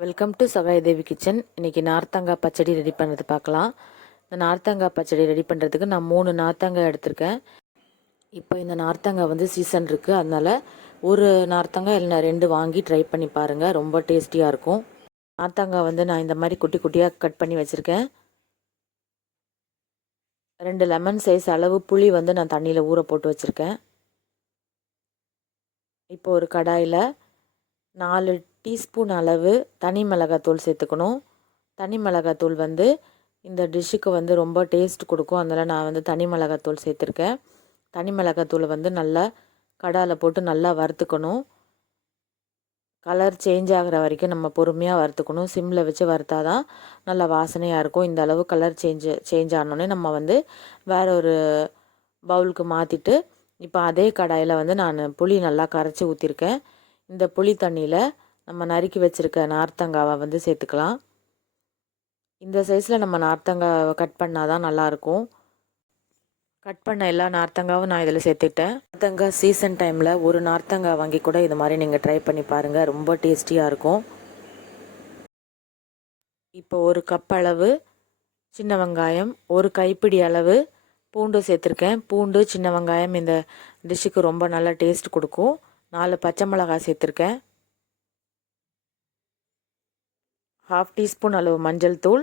Welcome to Sahai Devi kitchen. இன்றைக்கி நார்த்தங்காய் பச்சடி ready பண்ணுறது பார்க்கலாம். இந்த நார்த்தங்காய் பச்சடி ரெடி பண்ணுறதுக்கு நான் 3 நார்த்தங்காய் எடுத்திருக்கேன். இப்போ இந்த நார்த்தங்காய் வந்து சீசன் இருக்குது, அதனால் ஒரு நார்த்தங்காய் இல்லைனா 2 வாங்கி ட்ரை பண்ணி பாருங்கள், ரொம்ப டேஸ்டியாக இருக்கும். நார்த்தங்காய் வந்து நான் இந்த மாதிரி குட்டி குட்டியாக கட் பண்ணி வச்சுருக்கேன். 2 லெமன் சைஸ் அளவு புளி வந்து நான் தண்ணியில் ஊற போட்டு வச்சுருக்கேன். இப்போ ஒரு கடாயில் 4 டீஸ்பூன் அளவு தனி மிளகாத்தூள் சேர்த்துக்கணும். தனி மிளகாத்தூள் வந்து இந்த டிஷ்ஷுக்கு வந்து ரொம்ப டேஸ்ட் கொடுக்கும், அதனால் நான் வந்து தனி மிளகாத்தூள் சேர்த்துருக்கேன். தனி மிளகாத்தூளை வந்து நல்லா கடாயில் போட்டு நல்லா வறுத்துக்கணும். கலர் சேஞ்ச் ஆகிற வரைக்கும் நம்ம பொறுமையாக வறுத்துக்கணும். சிம்மில் வச்சு வறுத்தா தான் நல்லா வாசனையாக இருக்கும். இந்த அளவு கலர் சேஞ்ச் ஆனோடனே நம்ம வந்து வேற ஒரு பவுலுக்கு மாற்றிட்டு, இப்போ அதே கடாயில் வந்து நான் புளி நல்லா கரைச்சி ஊற்றிருக்கேன். இந்த புளி தண்ணியில் நம்ம நறுக்கி வச்சுருக்க நார்த்தங்காவை வந்து சேர்த்துக்கலாம். இந்த சைஸில் நம்ம நார்த்தங்காவை கட் பண்ணால் தான் நல்லாயிருக்கும். கட் பண்ண எல்லா நார்த்தங்காவும் நான் இதில் சேர்த்துக்கிட்டேன். நார்த்தங்காய் சீசன் டைமில் ஒரு நார்த்தங்காய் வாங்கி கூட இது மாதிரி நீங்கள் ட்ரை பண்ணி பாருங்கள், ரொம்ப டேஸ்டியாக இருக்கும். இப்போ ஒரு கப் அளவு சின்ன வெங்காயம், ஒரு கைப்பிடி அளவு பூண்டு சேர்த்துருக்கேன். பூண்டு சின்ன வெங்காயம் இந்த டிஷ்ஷுக்கு ரொம்ப நல்லா டேஸ்ட் கொடுக்கும். 4 பச்சை மிளகாய் சேர்த்துருக்கேன். 1/2 டீஸ்பூன் அளவு மஞ்சள் தூள்,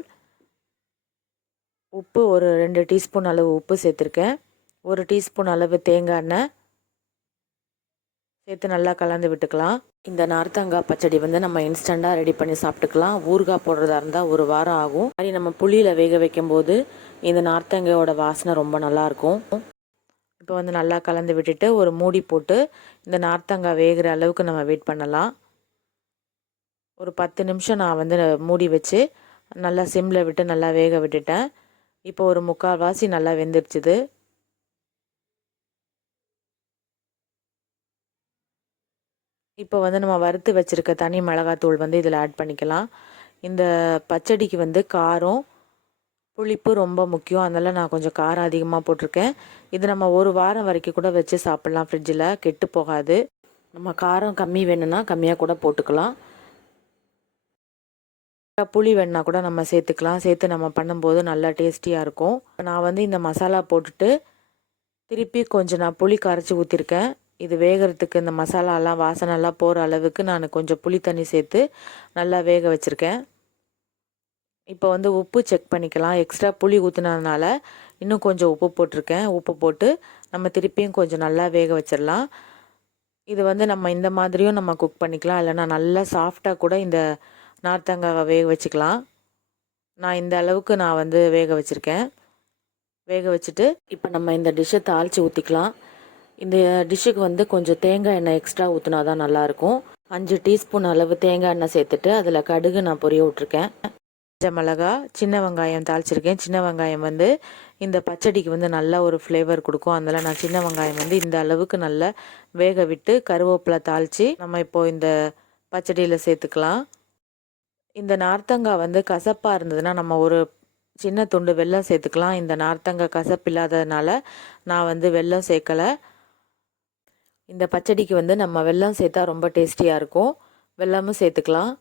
உப்பு ஒரு 2 டீஸ்பூன் அளவு உப்பு சேர்த்துருக்கேன். 1 டீஸ்பூன் அளவு தேங்காய் எண்ணெய் சேர்த்து நல்லா கலந்து விட்டுக்கலாம். இந்த நார்த்தங்காய் பச்சடி வந்து நம்ம இன்ஸ்டண்ட்டாக ரெடி பண்ணி சாப்பிட்டுக்கலாம். ஊறுகாய் போடுறதா இருந்தால் 1 வாரம் ஆகும். மாதிரி நம்ம புளியில் வேக வைக்கும்போது இந்த நார்த்தங்காயோட வாசனை ரொம்ப நல்லாயிருக்கும். இப்போ வந்து நல்லா கலந்து விட்டுட்டு ஒரு மூடி போட்டு இந்த நார்த்தங்காய் வேகிற அளவுக்கு நம்ம வெயிட் பண்ணலாம். ஒரு 10 நிமிஷம் நான் வந்து மூடி வச்சு நல்லா சிம்மில் விட்டு நல்லா வேக விட்டுட்டேன். இப்போ ஒரு 3/4 நல்லா வெந்துடுச்சுது. இப்போ வந்து நம்ம வறுத்து வச்சுருக்க தனி மிளகாத்தூள் வந்து இதில் ஆட் பண்ணிக்கலாம். இந்த பச்சடிக்கு வந்து காரம் புளிப்பு ரொம்ப முக்கியம், அதனால் நான் கொஞ்சம் காரம் அதிகமாக போட்டிருக்கேன். இது நம்ம 1 வாரம் வரைக்கும் கூட வச்சு சாப்பிட்லாம், ஃப்ரிட்ஜில் கெட்டு போகாது. நம்ம காரம் கம்மி வேணும்னா கம்மியாக கூட போட்டுக்கலாம். புளி வேணா கூட நம்ம சேர்த்துக்கலாம். சேர்த்து நம்ம பண்ணும்போது நல்லா டேஸ்டியாக இருக்கும். நான் வந்து இந்த மசாலா போட்டுட்டு திருப்பி கொஞ்சம் நான் புளி கரைச்சி ஊற்றிருக்கேன். இது வேகிறதுக்கு இந்த மசாலாலாம் வாசனைலாம் போகிற அளவுக்கு நான் கொஞ்சம் புளி தண்ணி சேர்த்து நல்லா வேக வச்சுருக்கேன். இப்போ வந்து உப்பு செக் பண்ணிக்கலாம். எக்ஸ்ட்ரா புளி ஊற்றினதுனால இன்னும் கொஞ்சம் உப்பு போட்டிருக்கேன். உப்பு போட்டு நம்ம திருப்பியும் கொஞ்சம் நல்லா வேக வச்சிடலாம். இது வந்து நம்ம இந்த மாதிரியும் நம்ம குக் பண்ணிக்கலாம், இல்லைனா நல்லா சாஃப்டாக கூட இந்த நார்த்தங்காவை வேக வச்சுக்கலாம். நான் இந்த அளவுக்கு நான் வந்து வேக வச்சுருக்கேன். வேக வச்சுட்டு இப்போ நம்ம இந்த டிஷ்ஷை தாளித்து ஊற்றிக்கலாம். இந்த டிஷ்ஷுக்கு வந்து கொஞ்சம் தேங்காய் எண்ணெய் எக்ஸ்ட்ரா ஊற்றினா தான் நல்லாயிருக்கும். 5 டீஸ்பூன் அளவு தேங்காய் எண்ணெய் சேர்த்துட்டு அதில் கடுகு நான் பொரிய விட்ருக்கேன். பச்சை மிளகா, சின்ன வெங்காயம் தாளிச்சிருக்கேன். சின்ன வெங்காயம் வந்து இந்த பச்சடிக்கு வந்து நல்ல ஒரு ஃப்ளேவர் கொடுக்கும், அதனால் நான் சின்ன வெங்காயம் வந்து இந்த அளவுக்கு நல்லா வேக விட்டு கருவேப்பிலை தாளித்து நம்ம இப்போது இந்த பச்சடியில் சேர்த்துக்கலாம். இந்த நார்த்தங்காய் வந்து கசப்பாக இருந்ததுன்னா நம்ம ஒரு சின்ன துண்டு வெல்லம் சேர்த்துக்கலாம். இந்த நார்த்தங்காய் கசப்பு இல்லாததுனால நான் வந்து வெல்லம் சேர்க்கலை. இந்த பச்சடிக்கு வந்து நம்ம வெல்லம் சேர்த்தா ரொம்ப டேஸ்டியாக இருக்கும், வெல்லமும் சேர்த்துக்கலாம்.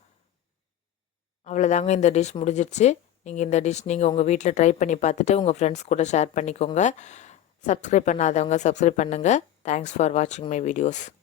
அவ்வளோதாங்க, இந்த டிஷ் முடிஞ்சிருச்சு. இந்த டிஷ் நீங்கள் உங்கள் வீட்டில் ட்ரை பண்ணி பார்த்துட்டு உங்கள் ஃப்ரெண்ட்ஸ் கூட ஷேர் பண்ணிக்கோங்க. சப்ஸ்கிரைப் பண்ணாதவங்க சப்ஸ்கிரைப் பண்ணுங்கள். தேங்க்ஸ் ஃபார் வாட்சிங் மை வீடியோஸ்.